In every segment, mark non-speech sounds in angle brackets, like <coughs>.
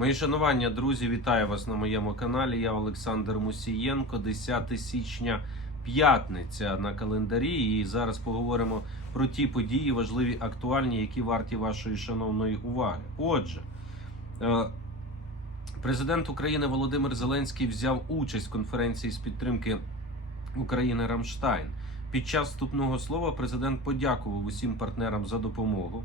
Мої шанування, друзі, вітаю вас на моєму каналі. Я Олександр Мусієнко, 10 січня, п'ятниця на календарі. І зараз поговоримо про ті події, важливі, актуальні, які варті вашої шановної уваги. Отже, е, президент України Володимир Зеленський взяв участь в конференції з підтримки України Рамштайн. Під час вступного слова президент подякував усім партнерам за допомогу.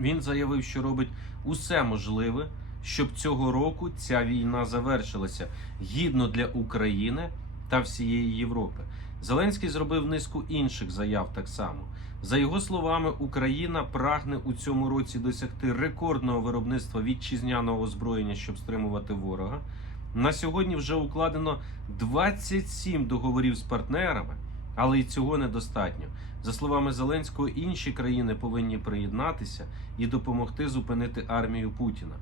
Він заявив, що робить усе можливе, щоб цього року ця війна завершилася гідно для України та всієї Європи. Зеленський зробив низку інших заяв так само. За його словами, Україна прагне у цьому році досягти рекордного виробництва вітчизняного озброєння, щоб стримувати ворога. На сьогодні вже укладено 27 договорів з партнерами, але й цього недостатньо. За словами Зеленського, інші країни повинні приєднатися і допомогти зупинити армію Путіна.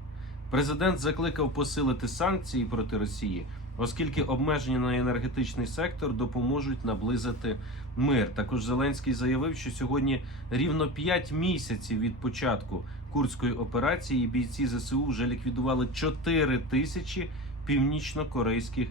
Президент закликав посилити санкції проти Росії, оскільки обмеження на енергетичний сектор допоможуть наблизити мир. Також Зеленський заявив, що сьогодні рівно 5 місяців від початку курської операції бійці ЗСУ вже ліквідували 4 тисячі північно-корейських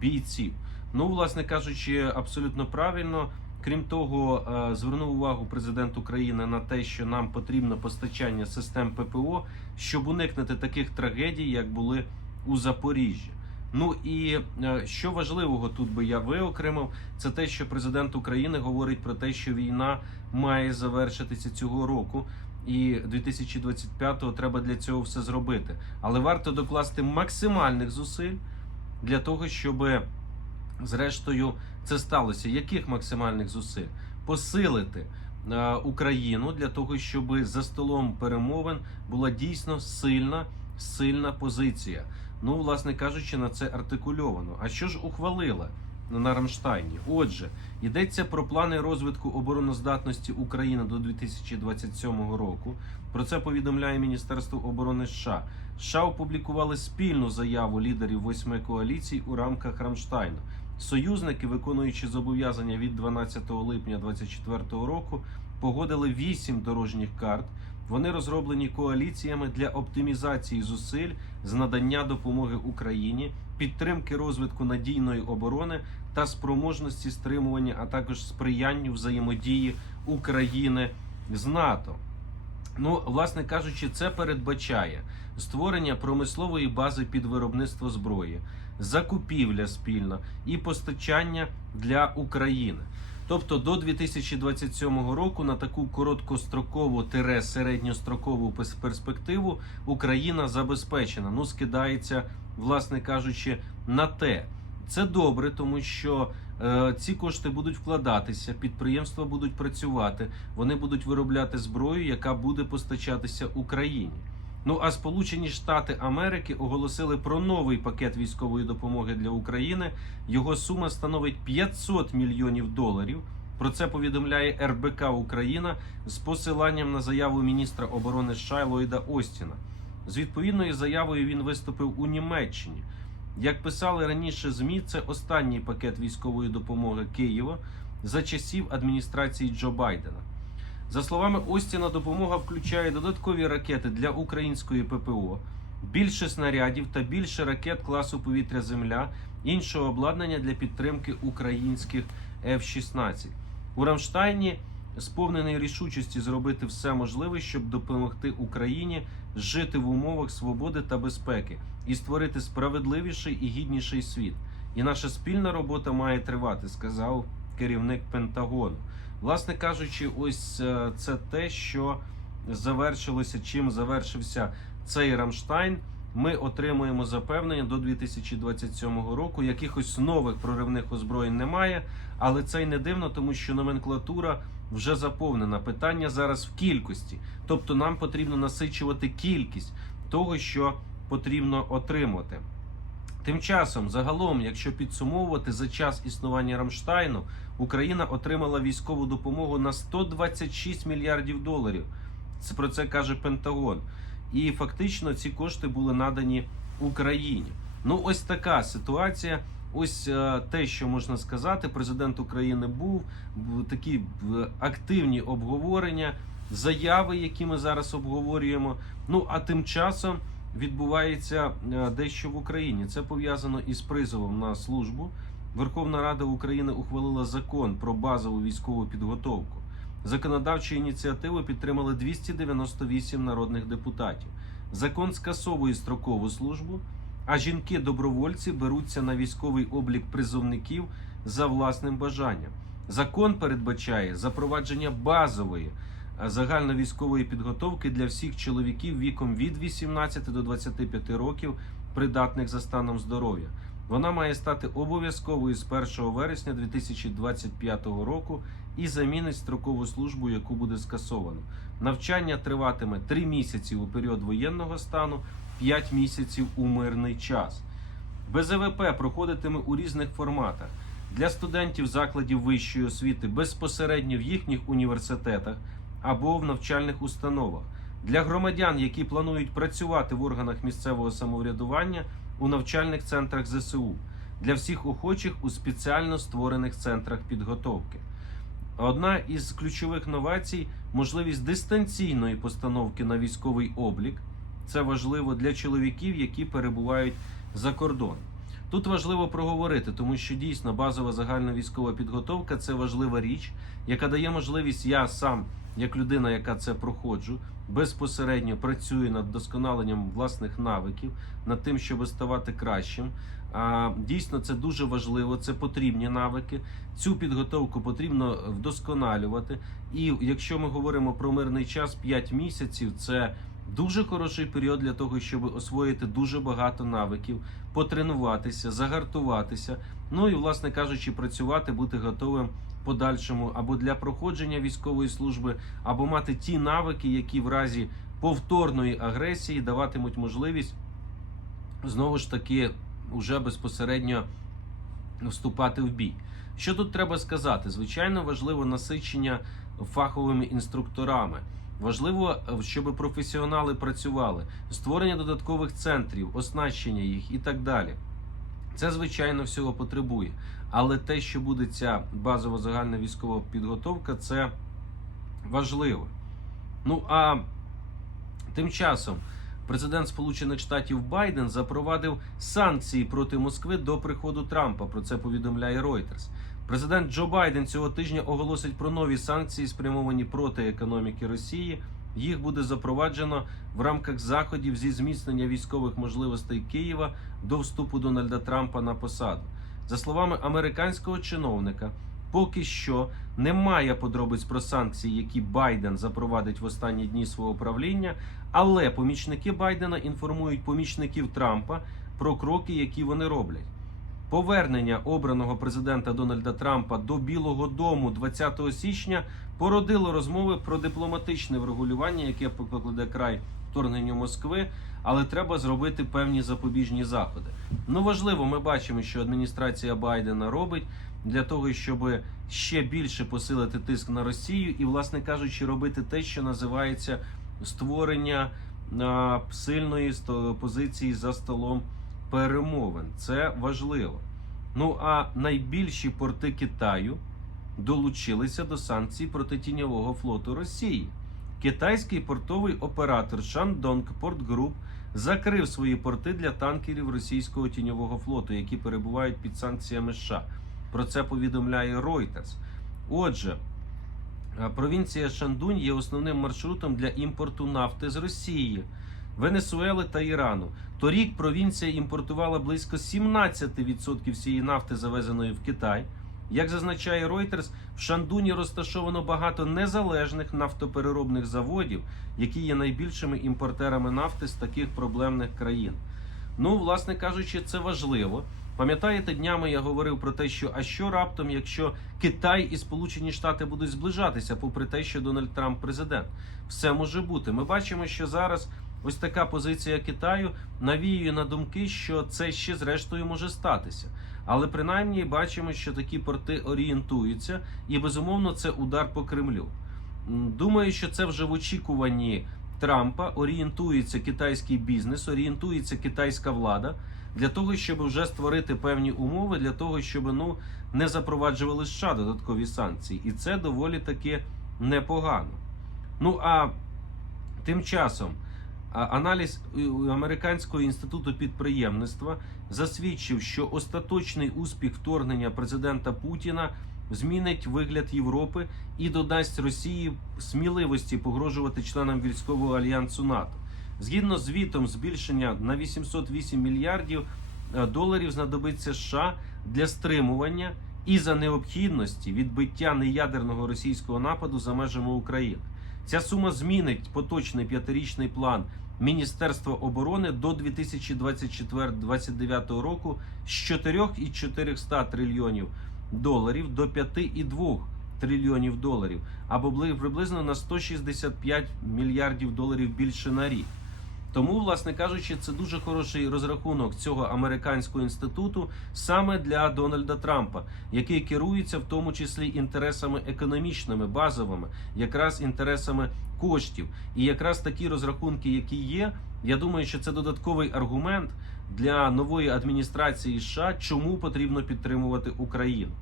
бійців. Ну, власне кажучи, абсолютно правильно. Крім того, е, звернув увагу президент України на те, що нам потрібно постачання систем ППО, щоб уникнути таких трагедій, як були у Запоріжжі. Ну і е, що важливого тут би я виокремив, це те, що президент України говорить про те, що війна має завершитися цього року, і 2025-го треба для цього все зробити. Але варто докласти максимальних зусиль для того, щоби зрештою це сталося. Яких максимальних зусиль? Посилити е, Україну для того, щоб за столом перемовин була дійсно сильна, сильна позиція. Ну, власне кажучи, на це артикульовано. А що ж ухвалила на Рамштайні? Отже, йдеться про плани розвитку обороноздатності України до 2027 року. Про це повідомляє Міністерство оборони США. США опублікували спільну заяву лідерів восьми коаліцій у рамках Рамштайну. Союзники, виконуючи зобов'язання від 12 липня 2024 року, погодили вісім дорожніх карт. Вони розроблені коаліціями для оптимізації зусиль з надання допомоги Україні, підтримки розвитку надійної оборони та спроможності стримування, а також сприянню взаємодії України з НАТО. Ну, власне кажучи, це передбачає створення промислової бази під виробництво зброї, закупівля спільна і постачання для України. Тобто до 2027 року на таку короткострокову тире середньострокову перспективу Україна забезпечена. Ну, скидається, власне кажучи, на те. Це добре, тому що е, ці кошти будуть вкладатися, підприємства будуть працювати, вони будуть виробляти зброю, яка буде постачатися Україні. Ну а Сполучені Штати Америки оголосили про новий пакет військової допомоги для України. Його сума становить 500 мільйонів доларів. Про це повідомляє РБК Україна з посиланням на заяву міністра оборони США Ллойда Остіна. З відповідною заявою він виступив у Німеччині. Як писали раніше ЗМІ, це останній пакет військової допомоги Києва за часів адміністрації Джо Байдена. За словами Остіна, допомога включає додаткові ракети для української ППО, більше снарядів та більше ракет класу повітря Земля, іншого обладнання для підтримки українських F-16. У Рамштайні сповнений рішучості зробити все можливе, щоб допомогти Україні жити в умовах свободи та безпеки і створити справедливіший і гідніший світ. І наша спільна робота має тривати, сказав керівник Пентагону. Власне кажучи, ось е, це те, що завершилося, чим завершився цей Рамштайн. Ми отримуємо запевнення до 2027 року. Якихось нових проривних озброєнь немає, але це й не дивно, тому що номенклатура вже заповнена. Питання зараз в кількості, тобто нам потрібно насичувати кількість того, що потрібно отримати. Тим часом, загалом, якщо підсумовувати за час існування Рамштайну, Україна отримала військову допомогу на 126 мільярдів доларів. Про це каже Пентагон. І фактично ці кошти були надані Україні. Ну, ось така ситуація. Ось е, те, що можна сказати. Президент України був такі активні обговорення, заяви, які ми зараз обговорюємо. Ну а тим часом відбувається е, дещо в Україні. Це пов'язано із призовом на службу. Верховна Рада України ухвалила закон про базову військову підготовку. Законодавчу ініціативу підтримали 298 народних депутатів. Закон скасовує строкову службу, а жінки-добровольці беруться на військовий облік призовників за власним бажанням. Закон передбачає запровадження базової загальновійськової підготовки для всіх чоловіків віком від 18 до 25 років, придатних за станом здоров'я. Вона має стати обов'язковою з 1 вересня 2025 року і замінить строкову службу, яку буде скасовано. Навчання триватиме 3 місяці у період воєнного стану, 5 місяців у мирний час. БЗВП проходитиме у різних форматах для студентів закладів вищої освіти безпосередньо в їхніх університетах або в навчальних установах, для громадян, які планують працювати в органах місцевого самоврядування у навчальних центрах ЗСУ, для всіх охочих у спеціально створених центрах підготовки. Одна із ключових новацій можливість дистанційної постановки на військовий облік. Це важливо для чоловіків, які перебувають за кордоном. Тут важливо проговорити, тому що дійсно базова загальна військова підготовка це важлива річ, яка дає можливість я сам, як людина, яка це проходжу, безпосередньо працюю над вдосконаленням власних навиків, над тим, щоб ставати кращим. А, Дійсно, це дуже важливо, це потрібні навики. Цю підготовку потрібно вдосконалювати. І якщо ми говоримо про мирний час, 5 місяців це дуже хороший період для того, щоб освоїти дуже багато навиків, потренуватися, загартуватися. Ну і, власне кажучи, працювати, бути готовим подальшому або для проходження військової служби, або мати ті навики, які в разі повторної агресії даватимуть можливість знову ж таки уже безпосередньо вступати в бій. Що тут треба сказати? Звичайно, важливо насичення фаховими інструкторами. Важливо, щоб професіонали працювали, створення додаткових центрів, оснащення їх і так далі. Це, звичайно, всього потребує. Але те, що буде ця базова загальна військова підготовка, це важливо. Ну а тим часом президент Сполучених Штатів Байден запровадив санкції проти Москви до приходу Трампа. Про це повідомляє Reuters. Президент Джо Байден цього тижня оголосить про нові санкції, спрямовані проти економіки Росії. Їх буде запроваджено в рамках заходів зі зміцнення військових можливостей Києва до вступу Дональда Трампа на посаду. За словами американського чиновника, поки що немає подробиць про санкції, які Байден запровадить в останні дні свого правління. Але помічники Байдена інформують помічників Трампа про кроки, які вони роблять. Повернення обраного президента Дональда Трампа до Білого Дому 20 січня породило розмови про дипломатичне врегулювання, яке покладе край вторгненню Москви, але треба зробити певні запобіжні заходи. Ну важливо, ми бачимо, що адміністрація Байдена робить для того, щоб ще більше посилити тиск на Росію і, власне кажучи, робити те, що називається створення сильної позиції за столом перемовин. Це важливо. Ну а найбільші порти Китаю долучилися до санкцій проти тіньового флоту Росії. Китайський портовий оператор Shandong Port Group закрив свої порти для танкерів російського тіньового флоту, які перебувають під санкціями США. Про це повідомляє Reuters. Отже, провінція Шандунь є основним маршрутом для імпорту нафти з Росії, Венесуели та Ірану. Торік провінція імпортувала близько 17% всієї нафти, завезеної в Китай. Як зазначає Reuters, в Шандуні розташовано багато незалежних нафтопереробних заводів, які є найбільшими імпортерами нафти з таких проблемних країн. Ну, власне кажучи, це важливо. Пам'ятаєте, днями я говорив про те, що а що раптом, якщо Китай і Сполучені Штати будуть зближатися, попри те, що Дональд Трамп президент, все може бути. Ми бачимо, що зараз ось така позиція Китаю навіює на думки, що це ще зрештою може статися. Але принаймні бачимо, що такі порти орієнтуються, і безумовно це удар по Кремлю. Думаю, що це вже в очікуванні Трампа орієнтується китайський бізнес, орієнтується китайська влада для того, щоб вже створити певні умови для того, щоб ну не запроваджували США додаткові санкції, і це доволі таки непогано. Ну а тим часом Аналіз е, Американського інституту підприємництва засвідчив, що остаточний успіх вторгнення президента Путіна змінить вигляд Європи і додасть Росії сміливості погрожувати членам військового альянсу НАТО. Згідно з звітом, збільшення на 808 мільярдів е, доларів знадобиться США для стримування і за необхідності відбиття неядерного російського нападу за межами України. Ця сума змінить поточний п'ятирічний план Міністерства оборони до 2024-2029 року з 4,400 трильйонів доларів до 5,2 трильйонів доларів, або бли- приблизно на 165 мільярдів доларів більше на рік. Тому, власне кажучи, це дуже хороший розрахунок цього американського інституту саме для Дональда Трампа, який керується в тому числі інтересами економічними, базовими, якраз інтересами коштів. І якраз такі розрахунки, які є, я думаю, що це додатковий аргумент для нової адміністрації США, чому потрібно підтримувати Україну.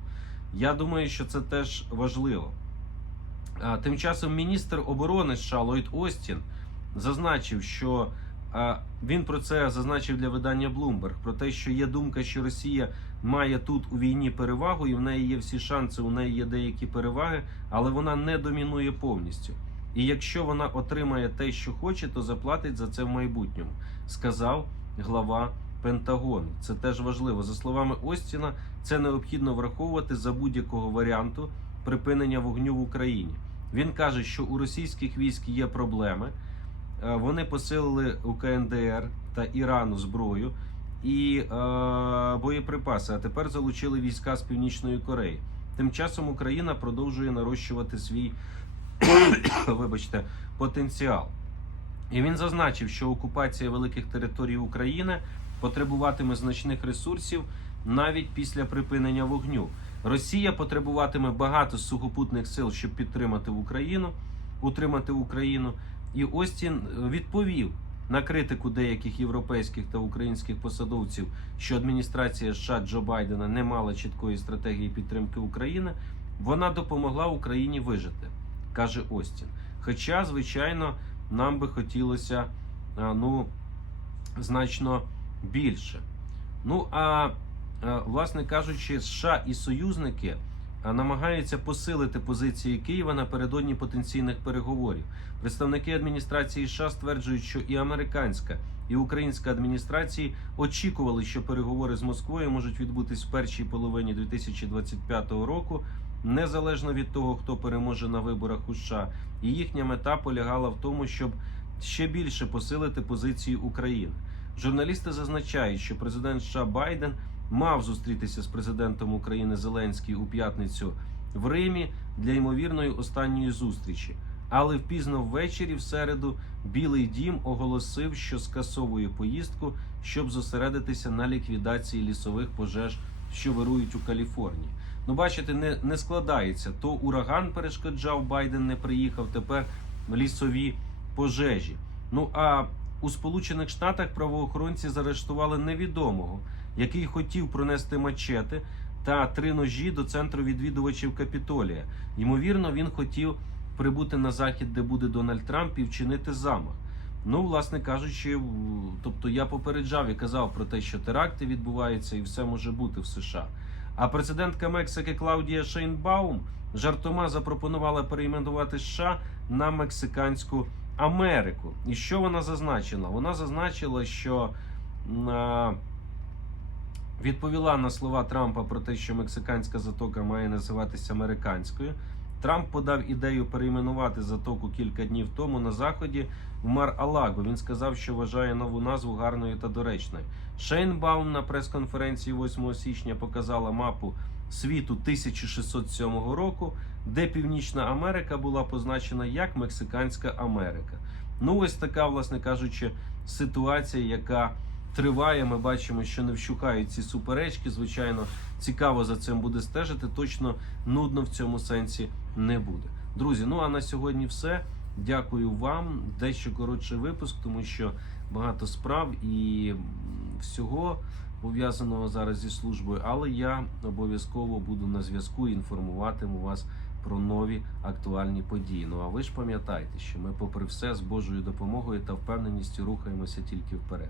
Я думаю, що це теж важливо. Тим часом міністр оборони США Ллойд Остін зазначив, що він про це зазначив для видання Bloomberg, про те, що є думка, що Росія має тут у війні перевагу, і в неї є всі шанси, у неї є деякі переваги, але вона не домінує повністю. І якщо вона отримає те, що хоче, то заплатить за це в майбутньому, сказав глава Пентагону. Це теж важливо. За словами Остіна, це необхідно враховувати за будь-якого варіанту припинення вогню в Україні. Він каже, що у російських військ є проблеми. Е, Вони посилили у КНДР та Ірану зброю і е, боєприпаси. А тепер залучили війська з Північної Кореї. Тим часом Україна продовжує нарощувати свій <coughs> вибачте, потенціал. І він зазначив, що окупація великих територій України потребуватиме значних ресурсів навіть після припинення вогню. Росія потребуватиме багато сухопутних сил, щоб підтримати Україну, утримати Україну. І Остін відповів на критику деяких європейських та українських посадовців, що адміністрація США Джо Байдена не мала чіткої стратегії підтримки України. Вона допомогла Україні вижити, каже Остін. Хоча, звичайно, нам би хотілося ну, значно більше. Ну а а, власне кажучи, США і союзники намагаються посилити позиції Києва напередодні потенційних переговорів. Представники адміністрації США стверджують, що і американська, і українська адміністрації очікували, що переговори з Москвою можуть відбутись в першій половині 2025 року, незалежно від того, хто переможе на виборах у США. І їхня мета полягала в тому, щоб ще більше посилити позиції України. Журналісти зазначають, що президент США Байден мав зустрітися з президентом України Зеленський у п'ятницю в Римі для ймовірної останньої зустрічі. Але впізно ввечері, в середу, Білий Дім оголосив, що скасовує поїздку, щоб зосередитися на ліквідації лісових пожеж, що вирують у Каліфорнії. Ну, бачите, не, не складається. То ураган перешкоджав, Байден не приїхав. Тепер лісові пожежі. Ну а у Сполучених Штатах правоохоронці заарештували невідомого, який хотів пронести мачети та три ножі до центру відвідувачів Капітолія. Ймовірно, він хотів прибути на захід, де буде Дональд Трамп, і вчинити замах. Ну, власне кажучи, тобто я попереджав і казав про те, що теракти відбуваються і все може бути в США. А президентка Мексики Клаудія Шейнбаум жартома запропонувала перейменувати США на мексиканську Америку. І що вона зазначила? Вона зазначила, що відповіла на слова Трампа про те, що мексиканська затока має називатися американською. Трамп подав ідею перейменувати затоку кілька днів тому на заході в Мар-Алаго. Він сказав, що вважає нову назву гарною та доречною. Шейнбаум на прес-конференції 8 січня показала мапу світу 1607 року, де Північна Америка була позначена як Мексиканська Америка. Ну, ось така, власне кажучи, ситуація, яка триває. Ми бачимо, що не вщухають ці суперечки. Звичайно, цікаво за цим буде стежити. Точно нудно в цьому сенсі не буде. Друзі, ну а на сьогодні все. Дякую вам. Дещо коротший випуск, тому що багато справ і всього пов'язаного зараз зі службою. Але я обов'язково буду на зв'язку і інформуватиму вас про нові актуальні події. Ну а ви ж пам'ятайте, що ми, попри все, з Божою допомогою та впевненістю рухаємося тільки вперед.